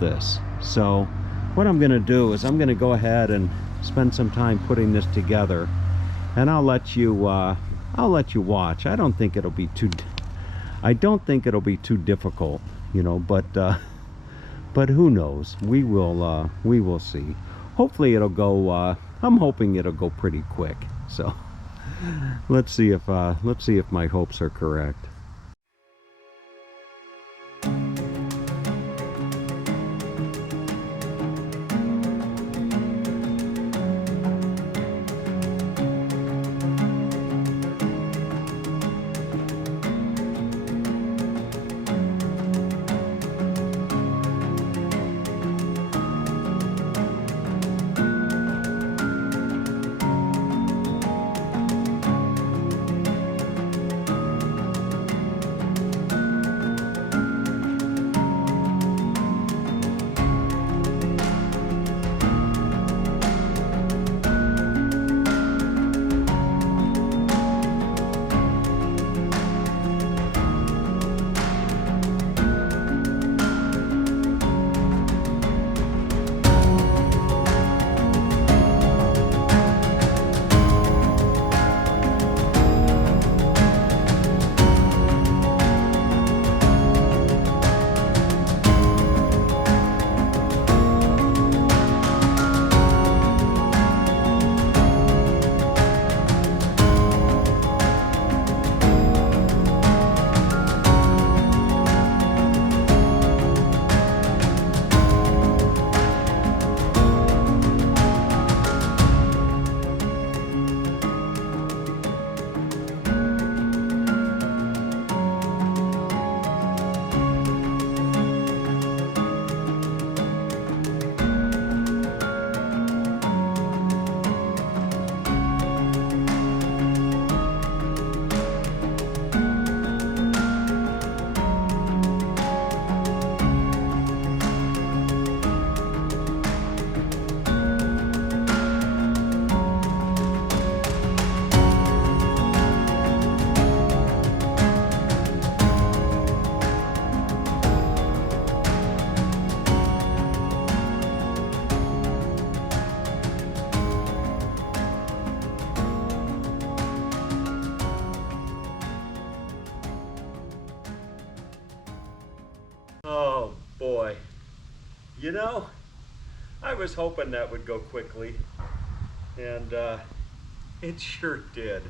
this. So what I'm going to do is I'm going to go ahead and spend some time putting this together, and I'll let you watch. I don't think it'll be too difficult, you know, but who knows? We will see. Hopefully it'll go, I'm hoping it'll go pretty quick. So let's see if my hopes are correct. Oh boy, you know, I was hoping that would go quickly, and it sure did.